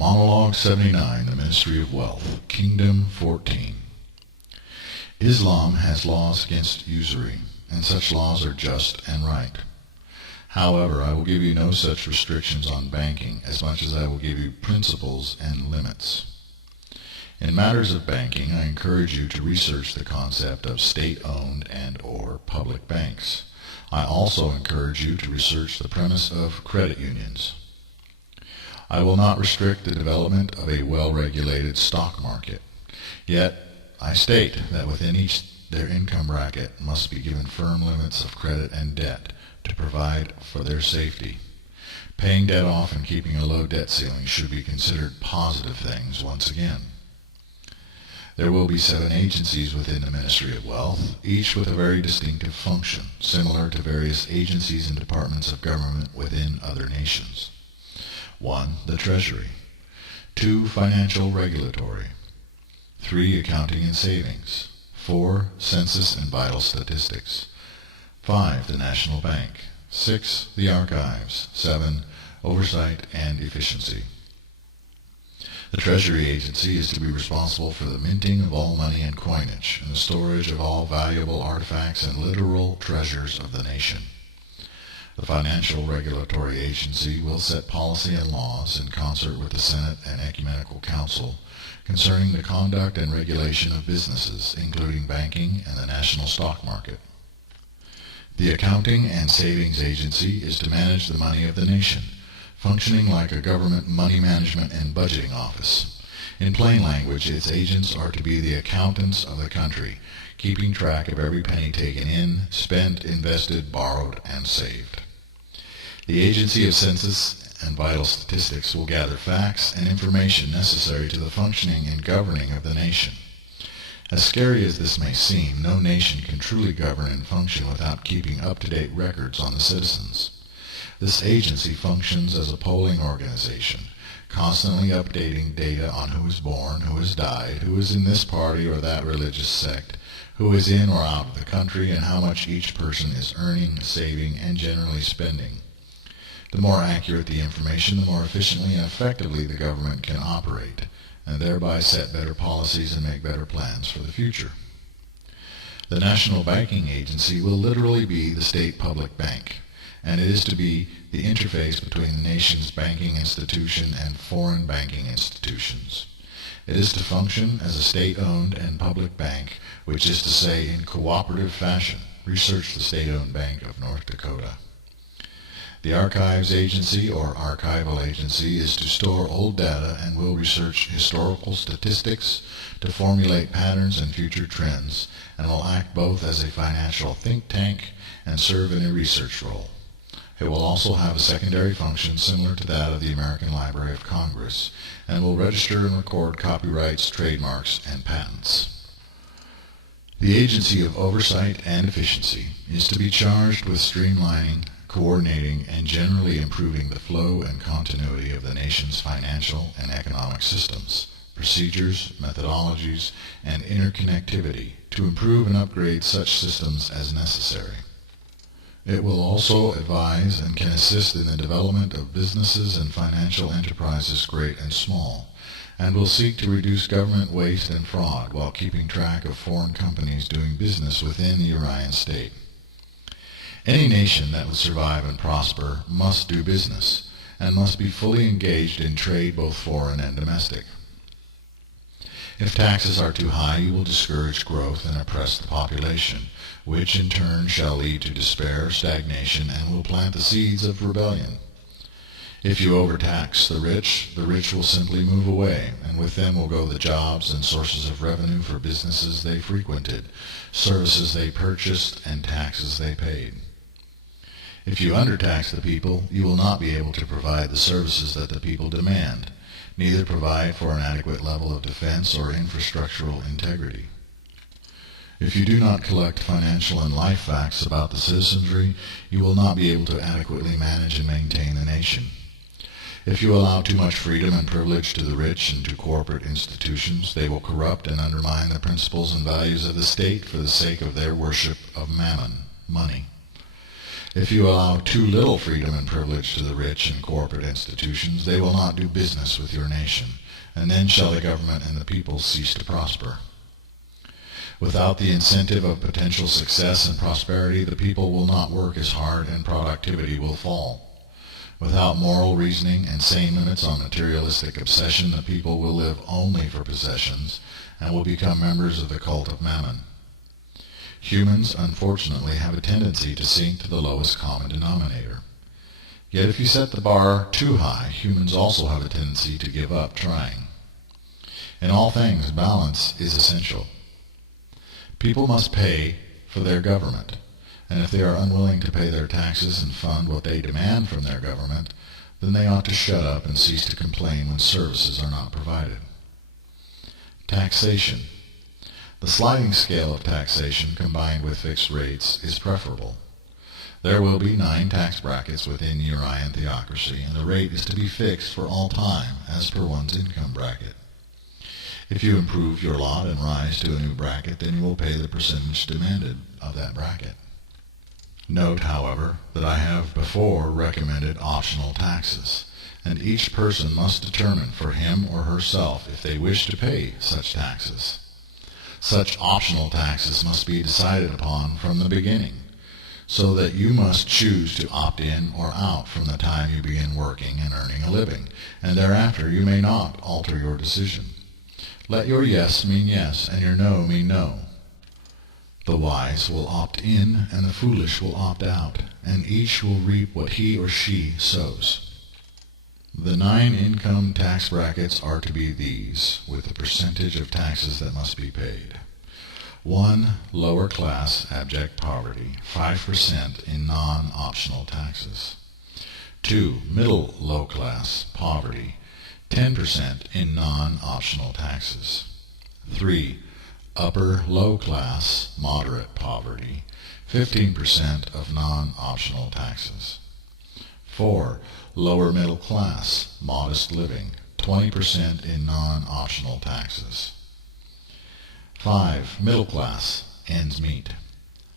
Monologue 79, The Ministry of Wealth, Kingdom 14. Islam has laws against usury, and such laws are just and right. However, I will give you no such restrictions on banking as much as I will give you principles and limits. In matters of banking, I encourage you to research the concept of state-owned and/or public banks. I also encourage you to research the premise of credit unions. I will not restrict the development of a well-regulated stock market. Yet, I state that within each their income bracket must be given firm limits of credit and debt to provide for their safety. Paying debt off and keeping a low debt ceiling should be considered positive things once again. There will be 7 agencies within the Ministry of Wealth, each with a very distinctive function, similar to various agencies and departments of government within other nations. 1. The Treasury. 2. Financial Regulatory. 3. Accounting and Savings. 4. Census and Vital Statistics. 5. The National Bank. 6. The Archives. 7. Oversight and Efficiency. The Treasury Agency is to be responsible for the minting of all money and coinage, and the storage of all valuable artifacts and literal treasures of the nation. The Financial Regulatory Agency will set policy and laws in concert with the Senate and Ecumenical Council concerning the conduct and regulation of businesses, including banking and the national stock market. The Accounting and Savings Agency is to manage the money of the nation, functioning like a government money management and budgeting office. In plain language, its agents are to be the accountants of the country, keeping track of every penny taken in, spent, invested, borrowed, and saved. The Agency of Census and Vital Statistics will gather facts and information necessary to the functioning and governing of the nation. As scary as this may seem, no nation can truly govern and function without keeping up-to-date records on the citizens. This agency functions as a polling organization, constantly updating data on who is born, who has died, who is in this party or that religious sect, who is in or out of the country, and how much each person is earning, saving, and generally spending. The more accurate the information, the more efficiently and effectively the government can operate, and thereby set better policies and make better plans for the future. The National Banking Agency will literally be the state public bank, and it is to be the interface between the nation's banking institution and foreign banking institutions. It is to function as a state-owned and public bank, which is to say in cooperative fashion. Research the state-owned Bank of North Dakota. The Archives Agency, or Archival Agency, is to store old data and will research historical statistics to formulate patterns and future trends, and will act both as a financial think tank and serve in a research role. It will also have a secondary function similar to that of the American Library of Congress, and will register and record copyrights, trademarks, and patents. The Agency of Oversight and Efficiency is to be charged with streamlining, coordinating, and generally improving the flow and continuity of the nation's financial and economic systems, procedures, methodologies, and interconnectivity to improve and upgrade such systems as necessary. It will also advise and can assist in the development of businesses and financial enterprises great and small, and will seek to reduce government waste and fraud while keeping track of foreign companies doing business within the Orion State. Any nation that would survive and prosper must do business, and must be fully engaged in trade both foreign and domestic. If taxes are too high, you will discourage growth and oppress the population, which in turn shall lead to despair, stagnation, and will plant the seeds of rebellion. If you overtax the rich will simply move away, and with them will go the jobs and sources of revenue for businesses they frequented, services they purchased, and taxes they paid. If you undertax the people, you will not be able to provide the services that the people demand, neither provide for an adequate level of defense or infrastructural integrity. If you do not collect financial and life facts about the citizenry, you will not be able to adequately manage and maintain the nation. If you allow too much freedom and privilege to the rich and to corporate institutions, they will corrupt and undermine the principles and values of the state for the sake of their worship of mammon, money. If you allow too little freedom and privilege to the rich and corporate institutions, they will not do business with your nation, and then shall the government and the people cease to prosper. Without the incentive of potential success and prosperity, the people will not work as hard and productivity will fall. Without moral reasoning and sane limits on materialistic obsession, the people will live only for possessions and will become members of the cult of mammon. Humans, unfortunately, have a tendency to sink to the lowest common denominator. Yet if you set the bar too high, humans also have a tendency to give up trying. In all things, balance is essential. People must pay for their government, and if they are unwilling to pay their taxes and fund what they demand from their government, then they ought to shut up and cease to complain when services are not provided. Taxation. The sliding scale of taxation combined with fixed rates is preferable. There will be 9 tax brackets within Urian theocracy, and the rate is to be fixed for all time as per one's income bracket. If you improve your lot and rise to a new bracket, then you will pay the percentage demanded of that bracket. Note, however, that I have before recommended optional taxes, and each person must determine for him or herself if they wish to pay such taxes. Such optional taxes must be decided upon from the beginning, so that you must choose to opt in or out from the time you begin working and earning a living, and thereafter you may not alter your decision. Let your yes mean yes, and your no mean no. The wise will opt in, and the foolish will opt out, and each will reap what he or she sows. The 9 income tax brackets are to be these, with the percentage of taxes that must be paid. 1. Lower class abject poverty, 5% in non-optional taxes. 2. Middle low class poverty, 10% in non-optional taxes. 3. Upper low class moderate poverty, 15% of non-optional taxes. 4. Lower middle class modest living, 20% in non-optional taxes. 5. Middle class ends meet,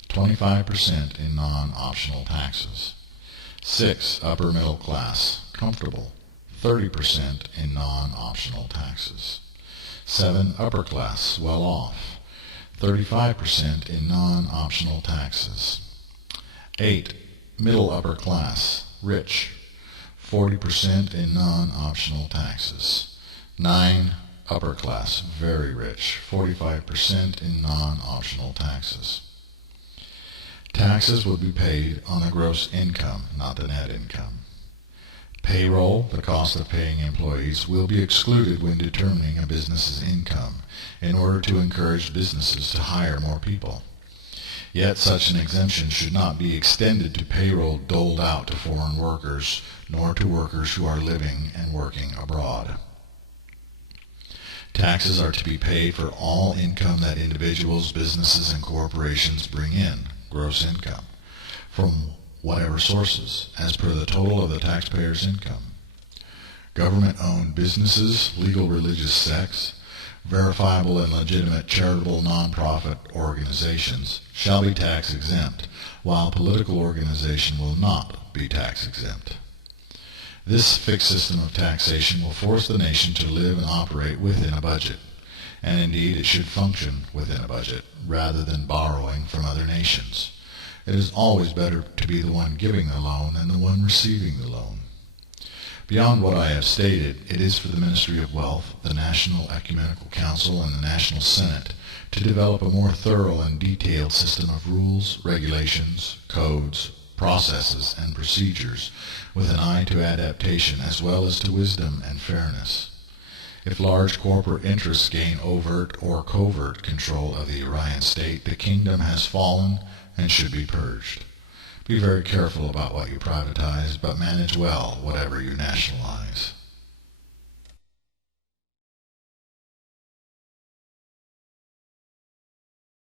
25% in non-optional taxes. 6. Upper middle class comfortable, 30% in non-optional taxes. 7. Upper class well off, 35% in non-optional taxes. 8. Middle upper class rich, 40% in non-optional taxes. 9. Upper class very rich, 45% in non-optional taxes. Taxes would be paid on the gross income, not the net income. Payroll, the cost of paying employees, will be excluded when determining a business's income in order to encourage businesses to hire more people. Yet such an exemption should not be extended to payroll doled out to foreign workers, nor to workers who are living and working abroad. Taxes are to be paid for all income that individuals, businesses, and corporations bring in, gross income, from whatever sources, as per the total of the taxpayer's income. Government-owned businesses, legal religious sects, verifiable and legitimate charitable non-profit organizations shall be tax-exempt, while political organization will not be tax-exempt. This fixed system of taxation will force the nation to live and operate within a budget, and indeed it should function within a budget, rather than borrowing from other nations. It is always better to be the one giving the loan than the one receiving the loan. Beyond what I have stated, it is for the Ministry of Wealth, the National Ecumenical Council, and the National Senate to develop a more thorough and detailed system of rules, regulations, codes, processes, and procedures with an eye to adaptation as well as to wisdom and fairness. If large corporate interests gain overt or covert control of the Urian state, the kingdom has fallen and should be purged. Be very careful about what you privatize, but manage well whatever you nationalize.